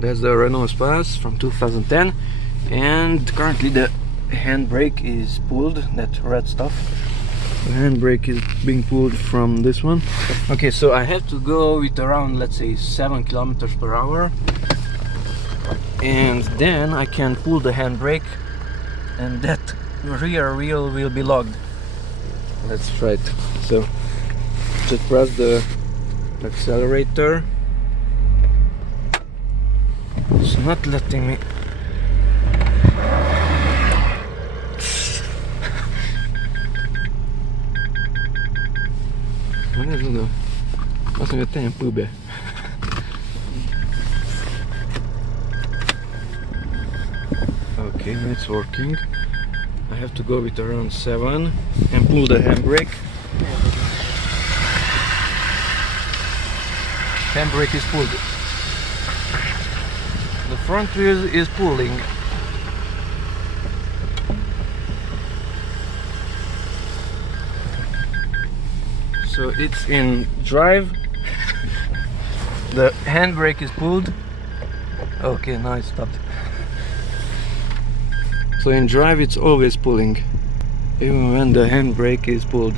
That's the Renault Espace from 2010, and currently the handbrake is pulled, that red stuff. The handbrake is being pulled from this one. Okay, so I have to go with around, let's say, 7 kilometers per hour, and then I can pull the handbrake and that rear wheel will be locked. That's right. So just press the accelerator. It's not letting me. Okay, now it's working. I have to go with around 7 and pull the handbrake. Handbrake is pulled. The front wheel is pulling. So it's in drive. The handbrake is pulled. Okay, now it stopped. So in drive it's always pulling, even when the handbrake is pulled.